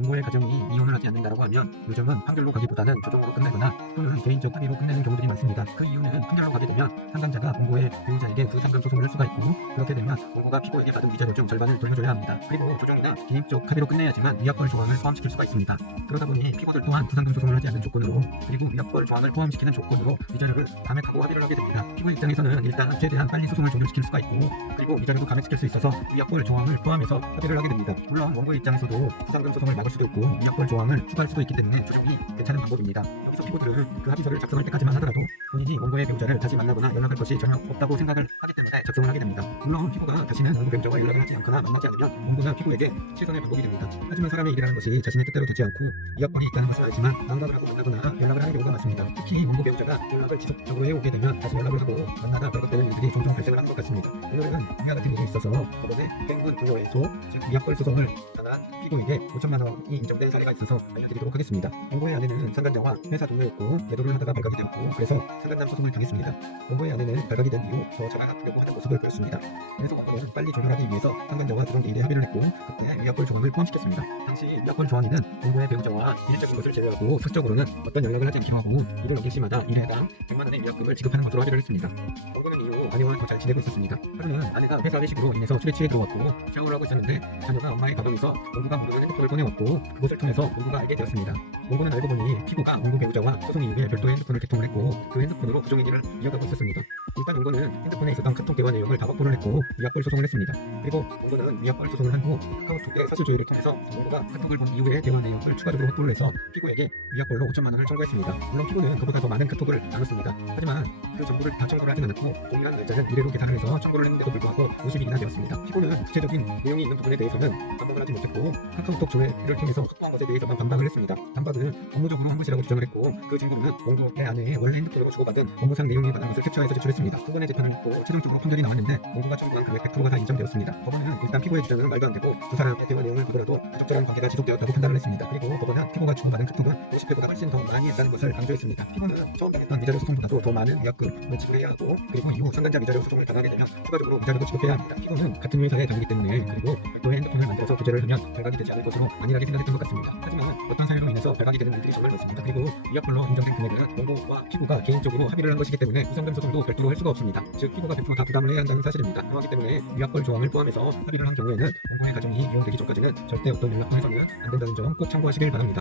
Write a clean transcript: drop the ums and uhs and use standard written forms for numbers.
공고의 가정이 이혼을 하지 않는다라고 하면 요즘은 판결로 가기보다는 조정으로 끝내거나 또는 개인적 합의로 끝내는 경우들이 많습니다. 그 이유는 판결로 가게 되면 상간자가 공고의 배우자에게 부상금 소송을 할 수가 있고, 그렇게 되면 공고가 피고에게 받은 위자료 중 절반을 돌려줘야 합니다. 그리고 조정이나 개인적 합의로 끝내야지만 위약벌 조항을 포함시킬 수가 있습니다. 그러다 보니 피고들 또한 부상금 소송을 하지 않는 조건으로, 그리고 위약벌 조항을 포함시키는 조건으로 위자료를 감액하고 합의를 하게 됩니다. 피고 입장에서는 일단 최대한 빨리 소송을 종료시킬 수가 있고, 그리고 위자료도 감액시킬 수 있어서 위약벌 조항을 포함해서 합의를 하게 됩니다. 물론 원고 입장에서도 부상금 소송을 막을 수도 있고 위약벌 조항을 추가할 수도 있기 때문에 조정이 괜찮은 방법입니다. 여기서 피고들은 그 합의서를 작성할 때까지만 하더라도 본인이 원고의 배우자를 다시 만나거나 연락할 것이 전혀 없다고 생각을 하기 때문에 작성을 하게 됩니다. 물론 피고가 다시는 원고 배우자와 연락을 하지 않거나 만나지 않으면 원고나 피고에게 최선의 방법이 됩니다. 하지만 사람의 일이라는 것이 자신의 뜻대로 되지 않고 위약벌이 있다는 것을 알지만 망각을 하고 만나거나 연락을 하는 경우가 많습니다. 특히 원고 배우자가 연락을 지속적으로 해오게 되면 다시 연락을 하고 만나다 발각되는 일들이 종종 발생을 하는 것 같습니다. 오늘은 이와 같은 일이 있어서 법원의 행군 부여에서 즉 위약벌 소송을 당한 피고에게 5천만 원이 인정된 사례가 있어서 알려드리도록 하겠습니다. 원고의 아내는 상간자와 회사 동료였고 매도를 하다가 발각이 되었고, 그래서 상간남 소송을 당했습니다. 원고의 아내는 발각이 된 이후 더 자각하려고 하는 모습을 보였습니다. 그래서 원고는 빨리 조절하기 위해서 상간자와 조정 대일에 합의를 했고, 그때 위약벌 조항을 포함시켰습니다. 당시 위약벌 조항에는 원고의 배우자와 일적인 것을 제외하고 사적으로는 어떤 연락을 하지 않기로 하고, 일을 어길 시마다 일에 해당 100만 원의 위약금을 지급하는 것으로 합의를 했습니다. 원고는 이후 아내와 더 잘 지내고 있었습니다. 하루는 아내가 회사 회식으로 인해서 술에 취해 들어왔고 샤워를 하고 있었는데 자녀가 엄마의 가방에서 원고가 부르는 핸드폰을 꺼내왔고, 그것을 통해서 원고가 알게 되었습니다. 원고는 알고 보니 피고가 원고 배우자와 소송 이후에 별도의 핸드폰을 개통을 했고, 그 핸드폰으로 부정행위를 이어가고 있었습니다. 일단 원고는 핸드폰에 있었던 카톡 대화 내용을 다 확보를 했고 위약벌 소송을 했습니다. 그리고 원고는 위약벌 소송을 한 후 카카오톡의 사실 조회를 통해서 원고가 카톡을 본 이후에 대화 내용을 추가적으로 확보를 해서 피고에게 위약벌로 5천만 원을 청구했습니다. 물론 피고는 그보다 더 많은 카톡을 나눴습니다. 하지만 그 정보를 다 청구를 하진 않았고, 동일한 날짜를 이래로 계산을 해서 청구를 했는데도 불구하고 50일이나 되었습니다. 피고는 구체적인 내용이 있는 부분에 대해서는 반박을 하지 못했고, 카카오톡 조회를 통해서 확보한 것에 대해서만 반박을 했습니다. 반박은 업무적으로 한 것이라고 주장을 했고, 그 증거로는 원고의 아내의 원래 핸드폰으로 주고받은 업무상 내용에 관한 것을 캡처해서 제출했습니다. 두 번의 재판을 했고 최종적으로 판결이 나왔는데 원고가 청구한 금액 100%가 다 인정되었습니다. 법원은 일단 피고의 주장은 말도 안 되고 두 사람의 대화 내용을 보더라도 부적절한 관계가 지속되었다고 판단을 했습니다. 그리고 법원은 피고가 주고받은 카톡은 50회보다 훨씬 더 많이 했다는 것을 강조했습니다. 피고는 처음 당했던 위자료 소송보다도 더 많은 위약금을 지불해야 하고, 그리고 이후 상간자 위자료 소송을 당하게 되면 추가적으로 위자료도 지급해야 합니다. 피고는 같은 회사에 다니기 때문에, 그리고 별도의 핸드폰을 만들어서 구제를 하면 발각이 되지 않을 것으로 안일하게 생각했던 것 같습니다. 하지만 어떤 사유로 인해서 발각이 되는 일들이 정말 많습니다. 그리고 위약벌로 인정된 금액은 원고와 피고가 개인적으로 합의를 한 것이기 때문에 부상금 소송도 별도로 할 수가 없습니다. 즉 피고가 100% 다 부담을 해야 한다는 사실입니다. 그렇기 때문에 위약벌 조항을 포함해서 합의를 한 경우에는 원고의 가정이 이혼되기 전까지는 절대 어떤 연락도 해서는 안 된다는 점 꼭 참고하시길 바랍니다.